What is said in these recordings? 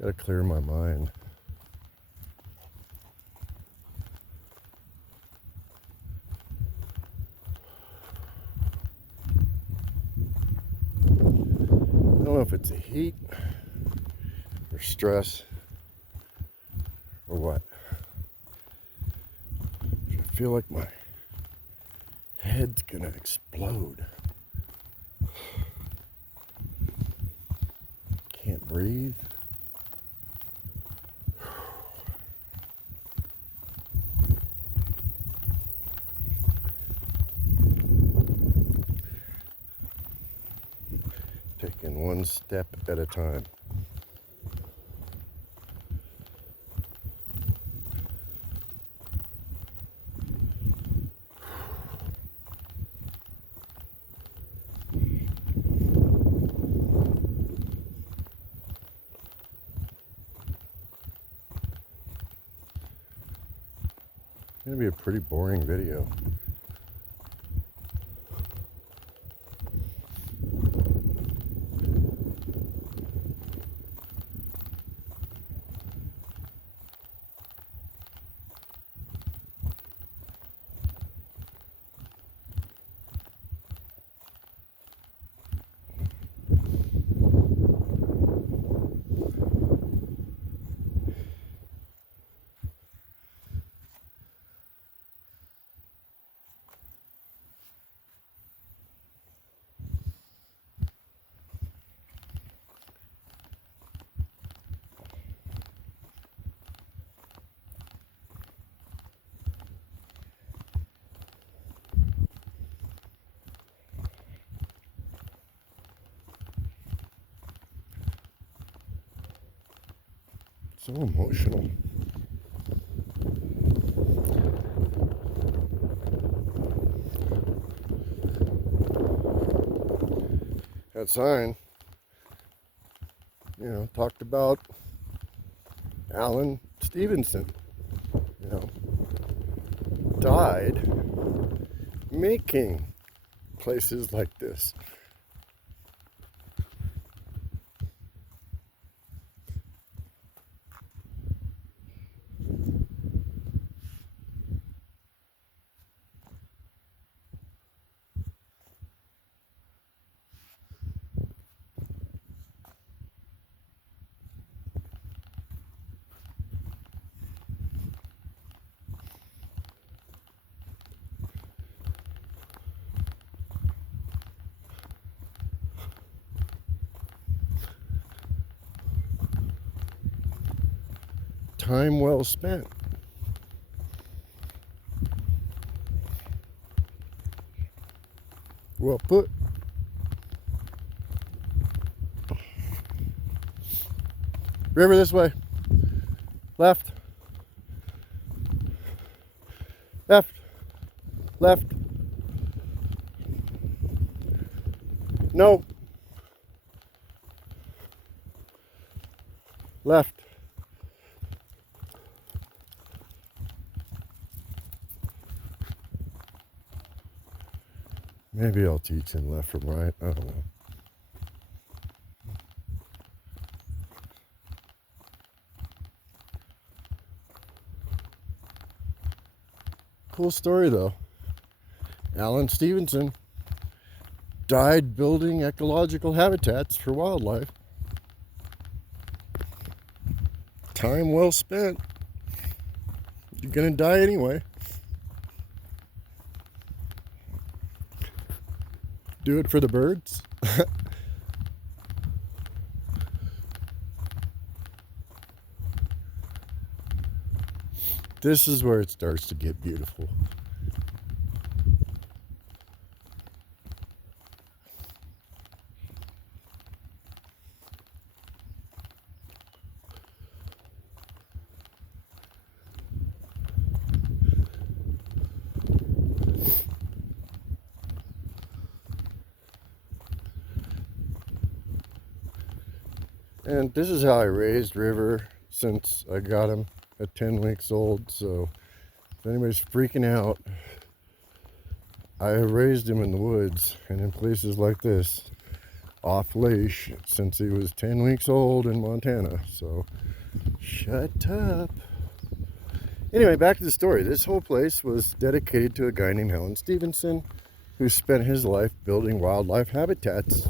Gotta clear my mind. I don't know if it's the heat or stress or what. I feel like my head's gonna explode. Can't breathe. Taking one step at a time. It's gonna be a pretty boring video. So emotional. That sign, talked about Alan Stevenson, died making places like this. Time well spent. Well put. River this way. Left. Left. Left. No. Left. Maybe I'll teach him left from right. I don't know. Cool story though. Alan Stevenson died building ecological habitats for wildlife. Time well spent. You're gonna die anyway. Do it for the birds. This is where it starts to get beautiful. And this is how I raised River since I got him at 10 weeks old. So if anybody's freaking out, I raised him in the woods and in places like this off leash since he was 10 weeks old in Montana. So shut up. Anyway, back to the story. This whole place was dedicated to a guy named Helen Stevenson, who spent his life building wildlife habitats.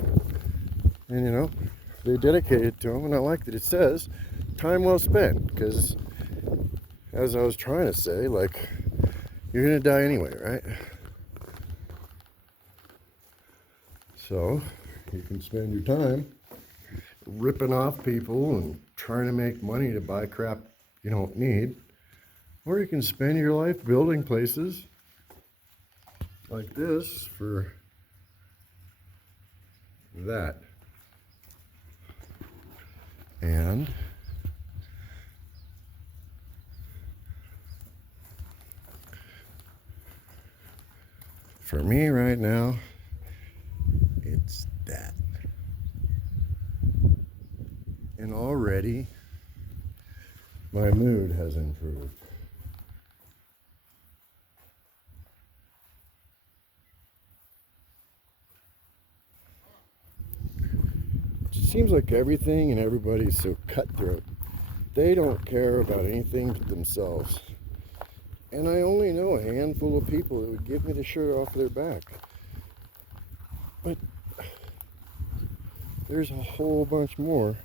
And you know, they dedicated it to him, and I like that it says time well spent, because as I was trying to say, like, you're gonna die anyway, right? So you can spend your time ripping off people and trying to make money to buy crap you don't need, or you can spend your life building places like this for that. And for me right now, it's that. And already my mood has improved. It seems like everything and everybody's so cutthroat. They don't care about anything but themselves. And I only know a handful of people that would give me the shirt off their back. But there's a whole bunch more